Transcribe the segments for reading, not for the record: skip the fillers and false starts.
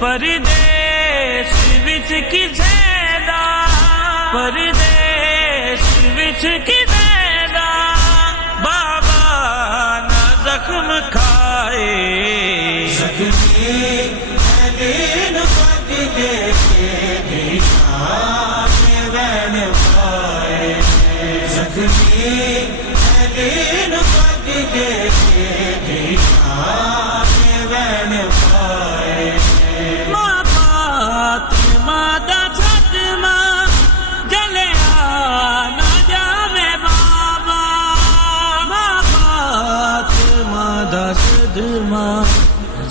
پردیس وچ کسیدا پردیس وچ کسیدا بابا نہ زخم کھائے زخمی دین پگ دے کے نشان وین پائے زخمی دین پگ دے کے نشان وین پائے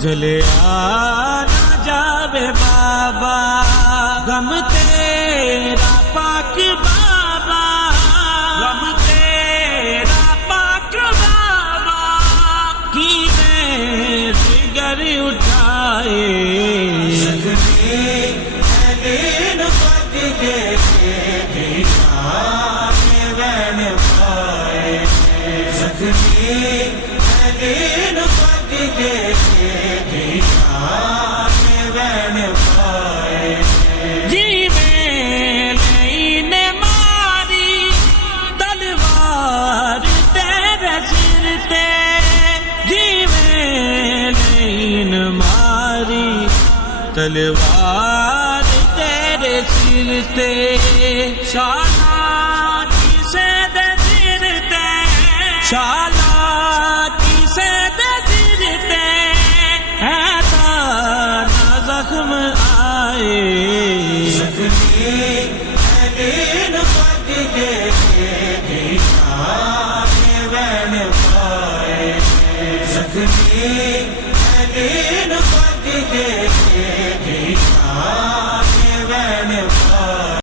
جلیا نہ جاوے بابا غم تیرا پاک بابا غم تیرا پاک بابا کینے فکر اٹھائے زخمی دین پگ دے کے نشان وین پائے زخمی دین پگ دے کے نشان وین پائے جی میں نہیں ماری تلوار تیرے سر تے جی میں نہیں ماری تلوار تیرے سر تے شالا کسے دے سر تے شالا کسے دے سر تے ایسا نہ زخم آئے زخمی دین پگ دے کے نشان وین پائے زخمی دین